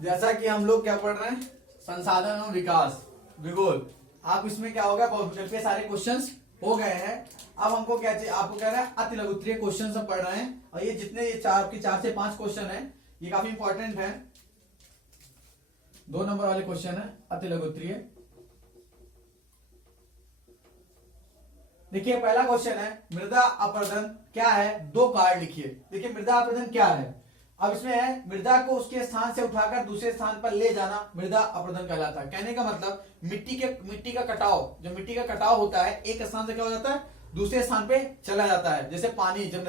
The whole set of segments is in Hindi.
जैसा कि हम लोग क्या पढ़ रहे हैं, संसाधन एवं विकास भूगोल। आप इसमें क्या होगा, बहुविकल्प के सारे क्वेश्चंस हो गए हैं। अब हमको क्या चाहिए, आपको कह रहा है अति लघुत्तरीय क्वेश्चन हम पढ़ रहे हैं, और ये जितने ये 4 से 5 क्वेश्चन है ये काफी इंपॉर्टेंट है। 2 नंबर वाले क्वेश्चन है अति लघुत्तरीय। देखिए पहला क्वेश्चन है मृदा अपरदन क्या है, 2 कार्ड लिखिए। देखिए मृदा अपरदन क्या है, अब इसमें है मृदा को उसके स्थान से उठाकर दूसरे स्थान पर ले जाना मृदा अपरदन कहलाता है। कहने का मतलब मिट्टी का कटाव, जो मिट्टी का कटाव होता है एक स्थान से क्या हो जाता है दूसरे स्थान पे चला जाता है। जैसे पानी, जब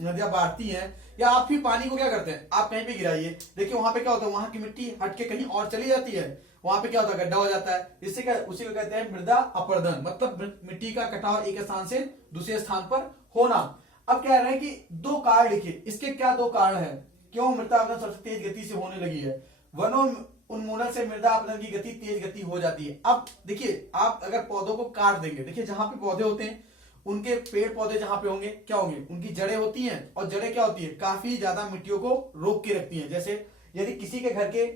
नदियां बढ़ती हैं, या आप भी पानी को क्या करते हैं, आप कहीं पे गिराइए, देखिए वहां पे क्या होता है, वहां की मिट्टी हटके कहीं और चली जाती है, वहां पे क्या होता है गड्ढा हो जाता है। इससे क्या, उसी को कहते हैं मृदा अपरदन, मतलब मिट्टी का कटाव एक स्थान से दूसरे स्थान पर होना। अब कह रहे हैं कि 2 कारण लिखिए, इसके क्या 2 कारण है, क्यों मृदा अपरदन सबसे तेज गति से होने लगी है। वनो उन्मूलन से मृदा अपरदन की गति तेज गति हो जाती है। अब देखिए आप अगर पौधों को काट देंगे, देखिए जहां पे पौधे होते हैं, उनके पेड़ पौधे जहां पे होंगे क्या होंगे, उनकी जड़ें होती हैं, और जड़ें क्या होती है काफी ज्यादा मिट्टियों को रोक के रखती हैं। जैसे यदि किसी के घर के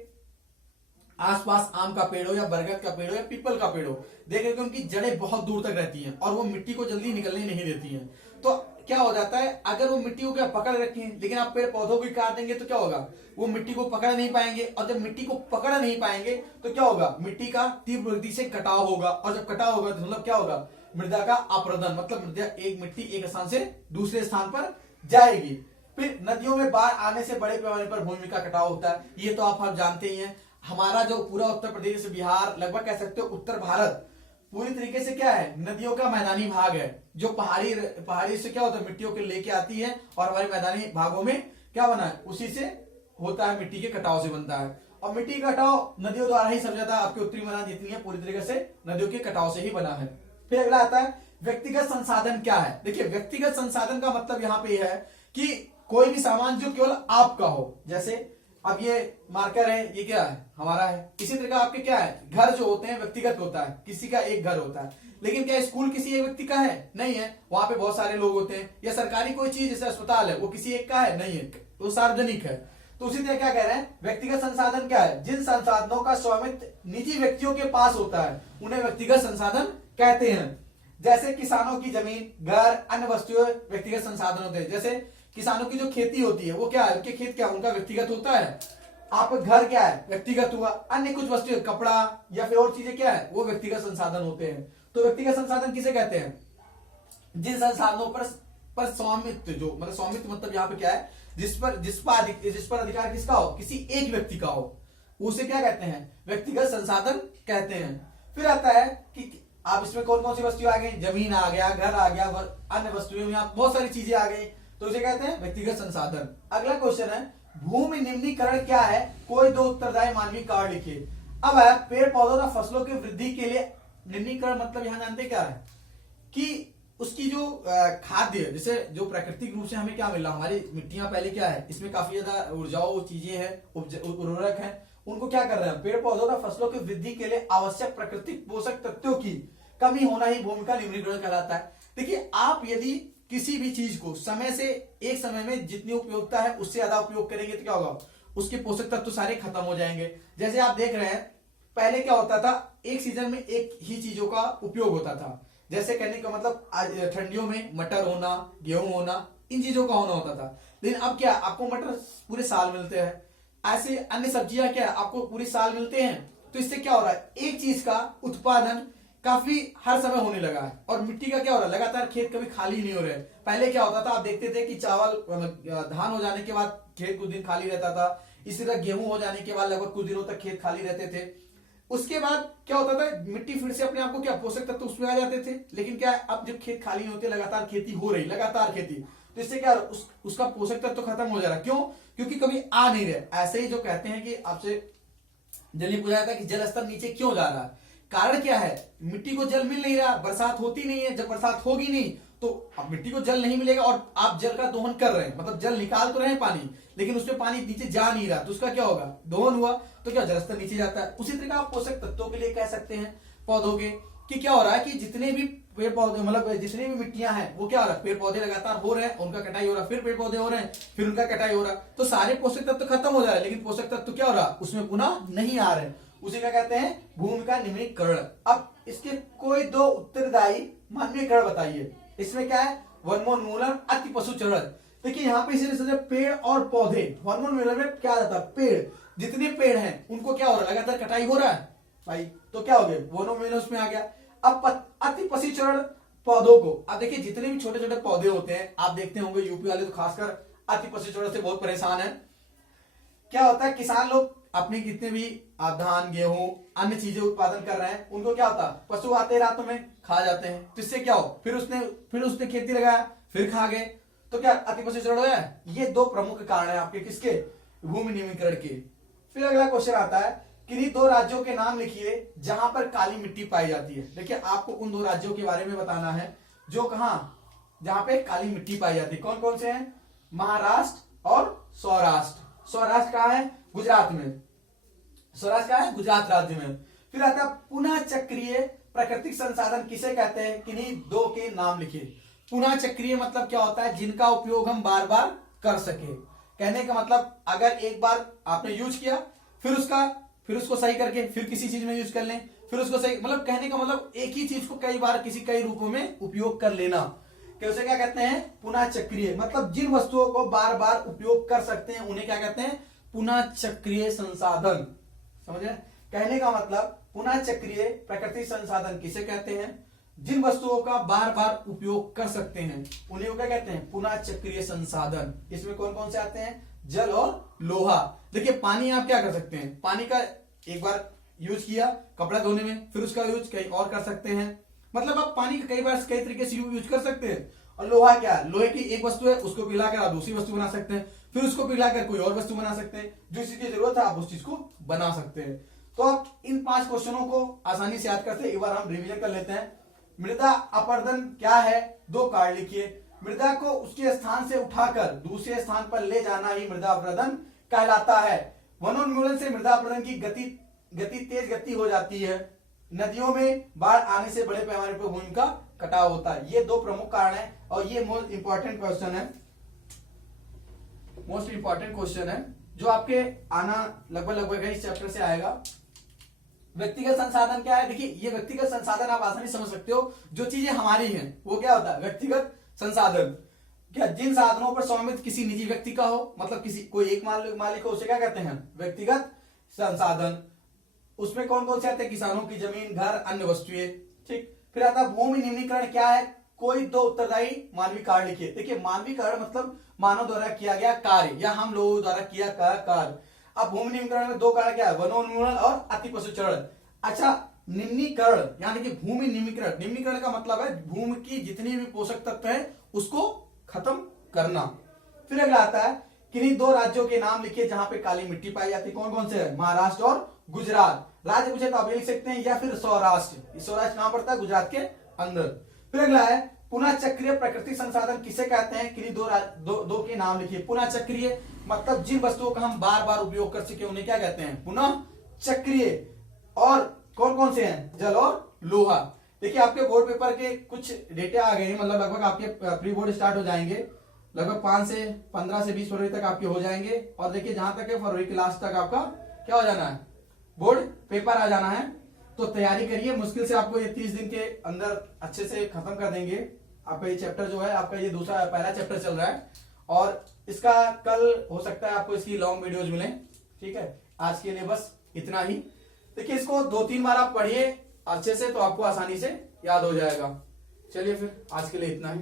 आसपास आम का पेड़ हो, या बरगद का पेड़ हो, या पीपल का पेड़ हो, देखेंगे उनकी जड़ें बहुत दूर तक रहती हैं और वो मिट्टी को जल्दी निकलने नहीं देती हैं। तो क्या हो जाता है, अगर वो मिट्टी को क्या पकड़ रखी है, लेकिन आप पेड़ पौधों को काट देंगे तो क्या होगा, वो मिट्टी को पकड़ नहीं पाएंगे, और जब मिट्टी को पकड़ नहीं पाएंगे तो क्या होगा, मिट्टी का तीव्र गति से कटाव होगा, और जब कटाव होगा तो मतलब क्या होगा, मृदा का अपरदन, मतलब मिट्टी एक स्थान से दूसरे स्थान पर जाएगी। फिर नदियों में बाढ़ आने से बड़े पैमाने पर भूमि का कटाव होता है, ये तो आप जानते ही हैं। हमारा जो पूरा उत्तर प्रदेश, बिहार, लगभग कह सकते हो उत्तर भारत पूरी तरीके से क्या है, नदियों का मैदानी भाग है, जो पहाड़ी से क्या होता है मिट्टियों के लेके आती है, और हमारे मैदानी भागों में क्या बना है, उसी से होता है, मिट्टी के कटाव से बनता है। और मिट्टी का कटाव नदियों द्वारा ही, सब ज्यादा आपके उत्तरी मैदान जितनी है पूरी तरीके से नदियों के कटाव से ही बना है। फिर अगला आता है व्यक्तिगत संसाधन क्या है। देखिए व्यक्तिगत संसाधन का मतलब यहाँ पे है कि कोई भी सामान जो केवल आपका हो, जैसे अब ये मार्कर है, ये क्या है हमारा है। इसी तरह का आपके क्या है, घर जो होते हैं व्यक्तिगत होता है, किसी का एक घर होता है, लेकिन क्या स्कूल किसी एक व्यक्ति का है, नहीं है, वहां पे बहुत सारे लोग होते हैं। या सरकारी कोई चीज जैसे अस्पताल है, वो किसी एक का है, नहीं है, वो सार्वजनिक है। तो उसी तरह क्या कह रहे हैं, व्यक्तिगत संसाधन क्या है, जिन संसाधनों का स्वामित्व निजी व्यक्तियों के पास होता है उन्हें व्यक्तिगत संसाधन कहते हैं। जैसे किसानों की जमीन, घर, अन्य वस्तुएं व्यक्तिगत संसाधन होते हैं। जैसे किसानों की जो खेती होती है वो क्या है, उनके खेत क्या उनका व्यक्तिगत होता है। आपका घर क्या है, व्यक्तिगत हुआ। अन्य कुछ वस्तुएं, कपड़ा या फिर और चीजें क्या है, वो व्यक्तिगत संसाधन होते हैं। तो व्यक्तिगत संसाधन किसे कहते हैं, जिन संसाधनों पर स्वामित्व, जो मतलब स्वामित्व मतलब यहाँ पे क्या है, जिस पर अधिकार किसका हो, किसी एक व्यक्ति का हो, उसे क्या कहते हैं, व्यक्तिगत संसाधन कहते हैं। फिर आता है कि आप इसमें कौन कौन सी वस्तुएं आ गई, जमीन आ गया, घर आ गया, अन्य वस्तुएं, यहाँ बहुत सारी चीजें आ गई, तो उसे कहते हैं व्यक्तिगत संसाधन। अगला क्वेश्चन है भूमि निम्नीकरण क्या है, कोई 2 उत्तरदायी मानवीय कारण लिखिए। अब है पेड़ पौधों तथा फसलों की वृद्धि के लिए निम्नीकरण मतलब यहाँ जानते क्या है, कि उसकी जो खाद्य, जैसे जो प्राकृतिक रूप से हमें क्या मिला, हमारी मिट्टियां पहले क्या है, इसमें काफी ज्यादा ऊर्जाओं चीजें हैं, उर्वरक हैं, उनको क्या कर रहे हैं, पेड़ पौधों तथा फसलों की वृद्धि के लिए आवश्यक प्राकृतिक पोषक तत्वों की कमी होना ही भूमि का निम्नीकरण कहलाता है। देखिए आप यदि किसी भी चीज को एक समय में जितनी उपयोगिता है उससे ज्यादा उपयोग करेंगे तो क्या होगा, उसके पोषक तत्व सारे खत्म हो जाएंगे। जैसे आप देख रहे हैं पहले क्या होता था, एक सीजन में एक ही चीजों का उपयोग होता था। जैसे कहने का मतलब ठंडियों में मटर होना, गेहूं होना, इन चीजों का होना होता था। लेकिन अब क्या, आपको मटर पूरे साल मिलते हैं, ऐसे अन्य सब्जियां क्या आपको पूरे साल मिलते हैं। तो इससे क्या हो रहा है, एक चीज का उत्पादन काफी हर समय होने लगा है। और मिट्टी का क्या हो रहा है, लगातार खेत कभी खाली नहीं हो रहे। पहले क्या होता था, आप देखते थे कि धान हो जाने के बाद खेत कुछ दिन खाली रहता था, इसी तरह गेहूं हो जाने के बाद लगभग कुछ दिनों तक खेत खाली रहते थे। उसके बाद क्या होता था, मिट्टी फिर से अपने आप को क्या पोषक तत्व उसमें आ जाते थे। लेकिन क्या अब जब खेत खाली नहीं होते, लगातार खेती हो रही, लगातार खेती, तो इससे क्या उसका पोषक तत्व खत्म हो जा रहा। क्यों, क्योंकि कभी आ नहीं रहे। ऐसे ही जो कहते हैं कि आपसे जल्दी पूछा जाता है कि जल स्तर नीचे क्यों जा रहा है, कारण क्या है, मिट्टी को जल मिल नहीं रहा, बरसात होती नहीं है। जब बरसात होगी नहीं तो अब मिट्टी को जल नहीं मिलेगा, और आप जल का दोहन कर रहे हैं, मतलब जल निकाल तो रहे हैं पानी, लेकिन उसमें पानी नीचे जा नहीं रहा, तो उसका क्या होगा, दोहन हुआ तो क्या जल स्तर नीचे जाता है। उसी तरह आप पोषक तत्वों के लिए कह सकते हैं पौधों के कि क्या हो रहा है कि जितने भी पेड़ पौधे मतलब जितनी भी मिट्टियां हैं वो क्या हो रहा है, पेड़ पौधे लगातार हो रहे हैं, उनका कटाई हो रहा है, फिर पेड़ पौधे हो रहे हैं, फिर उनका कटाई हो रहा है, तो सारे पोषक तत्व खत्म हो जा रहे हैं, लेकिन पोषक तत्व क्या हो रहा है उसमें पुनः नहीं आ रहे, उसे क्या कहते हैं, भूमि का निम्नीकरण। अब इसके कोई दो उत्तरदायी मानवीयकरण बताइए। इसमें क्या है, वनोन्मूलन, अति पशु चरण। देखिए यहाँ पे इसीलिए पेड़ और पौधे, वनोन्मूलन में क्या रहता है, पेड़, जितने पेड़ हैं उनको क्या हो रहा है, लगातार कटाई हो रहा है भाई, तो क्या हो गया, वनोन्मूलन उसमें आ गया। अब अति पशुचरण पौधों को, अब देखिए जितने भी छोटे छोटे पौधे होते हैं, आप देखते होंगे यूपी वाले तो खासकर अति पशुचरण से बहुत परेशान है। क्या होता है, किसान लोग अपने जितने भी धान गेहूं अन्य चीजें उत्पादन कर रहे हैं, उनको क्या होता है, पशु आते हैं रातों में खा जाते हैं, तो इससे क्या हो, फिर उसने खेती लगाया, फिर खा गए, तो क्या अति पशुचरण हो गया। ये दो प्रमुख कारण है आपके किसके, भूमि निम्नीकरण के। फिर अगला क्वेश्चन आता है, किन्हीं दो राज्यों के नाम लिखिए जहां पर काली मिट्टी पाई जाती है। देखिए आपको उन दो राज्यों के बारे में बताना है जो कहां, जहां पे काली मिट्टी पाई जाती है। कौन कौन से हैं, महाराष्ट्र और सौराष्ट्र। सौराष्ट्र कहां है, गुजरात में। सौराष्ट्र कहां है, गुजरात राज्य में। फिर आता है पुनः चक्रीय प्राकृतिक संसाधन किसे कहते हैं, किन्हीं दो के नाम लिखिए। पुनः चक्रीय मतलब क्या होता है, जिनका उपयोग हम बार बार कर सके। कहने का मतलब अगर एक बार आपने यूज किया, फिर उसको सही करके फिर किसी चीज में यूज कर लें, फिर उसको सही, मतलब कहने का मतलब एक ही चीज को कई बार कई रूपों में उपयोग कर लेना, उसे क्या कहते हैं, पुनः चक्रीय। मतलब जिन वस्तुओं को बार बार उपयोग कर सकते हैं उन्हें क्या कहते हैं, पुनः चक्रीय संसाधन। समझे, कहने का मतलब पुनः चक्रीय प्राकृतिक संसाधन किसे कहते हैं, जिन वस्तुओं का बार बार उपयोग कर सकते हैं उन्हें क्या कहते हैं, पुनः चक्रीय संसाधन। इसमें कौन कौन से आते हैं, जल और लोहा। देखिए पानी आप क्या कर सकते हैं, पानी का एक बार यूज किया कपड़ा धोने में, फिर उसका यूज कहीं और कर सकते हैं। मतलब आप पानी का कई बार कई तरीके से यूज कर सकते हैं। और लोहा क्या है, लोहे की एक वस्तु है, उसको पिघलाकर आप दूसरी वस्तु बना सकते हैं, फिर उसको पिघलाकर कोई और वस्तु बना सकते हैं, जो चीज की जरूरत है आप उस चीज को बना सकते हैं। तो आप इन 5 क्वेश्चनों को आसानी से याद करते हैं। एक बार हम रिविजन कर लेते हैं। मृदा अपरदन क्या है, 2 कार्य लिखिए। मृदा को उसके स्थान से उठाकर दूसरे स्थान पर ले जाना ही मृदा अपरदन कहलाता है। वनोन्मूलन से मृदा अपरदन की गति तेज गति हो जाती है। नदियों में बाढ़ आने से बड़े पैमाने पर भूमि का कटाव होता है। ये 2 प्रमुख कारण है और ये मोस्ट इंपॉर्टेंट क्वेश्चन है जो आपके आना लगभग इस चैप्टर से आएगा। व्यक्तिगत संसाधन क्या है, देखिए ये व्यक्तिगत संसाधन आप आसानी समझ सकते हो, जो चीजें हमारी हैं वो क्या होता है, व्यक्तिगत संसाधन। क्या, जिन साधनों पर स्वामित्व किसी निजी व्यक्ति का हो, मतलब कोई एक मालिक हो, उसे क्या कहते हैं, व्यक्तिगत संसाधन। उसमें कौन कौन से आते हैं, किसानों की जमीन, घर, अन्य वस्तुएं। ठीक, फिर आता है भूमि निम्नीकरण क्या है, कोई 2 उत्तरदायी मानवीय कार्य लिखिए। देखिए मानवीय कार्य मतलब मानव द्वारा किया गया कार्य या हम लोगों द्वारा किया गया कार्य। अब भूमि निम्नीकरण में 2 कार्य क्या है, वनोन्मूलन और अति पशुचरण। अच्छा, निम्नीकरण यानी कि भूमि निम्नीकरण, निम्नीकरण का मतलब है भूमि की जितनी भी पोषक तत्व है उसको खत्म करना। फिर अगला आता है, किन्हीं 2 राज्यों के नाम लिखिए जहां पे काली मिट्टी पाई जाती है। कौन कौन से है, महाराष्ट्र और गुजरात। राज्य पूछे तो आप लिख सकते हैं या फिर सौराष्ट्र। सौराष्ट्र कहां पड़ता है, गुजरात के अंदर। फिर अगला है, पुनः चक्रीय प्राकृतिक संसाधन किसे कहते हैं, किन्हीं दो के नाम लिखिए। पुनः चक्रीय मतलब जिन वस्तुओं का हम बार बार उपयोग कर सके उन्हें क्या कहते हैं, पुनः चक्रीय। और कौन कौन से हैं, जल और लोहा। देखिए आपके बोर्ड पेपर के कुछ डेटे आ गए हैं, मतलब लगभग आपके प्री बोर्ड स्टार्ट हो जाएंगे, लगभग 15 से 20 फरवरी तक आपके हो जाएंगे। और देखिए जहां तक है फरवरी के लास्ट तक आपका क्या हो जाना है, बोर्ड पेपर आ जाना है। तो तैयारी करिए, मुश्किल से आपको ये 30 दिन के अंदर अच्छे से खत्म कर देंगे। आपका ये चैप्टर जो है, आपका ये पहला चैप्टर चल रहा है और इसका कल हो सकता है आपको इसकी लॉन्ग वीडियोज मिले। ठीक है, आज के लिए बस इतना ही। देखिए इसको 2-3 बार आप पढ़िए अच्छे से, तो आपको आसानी से याद हो जाएगा। चलिए फिर आज के लिए इतना ही।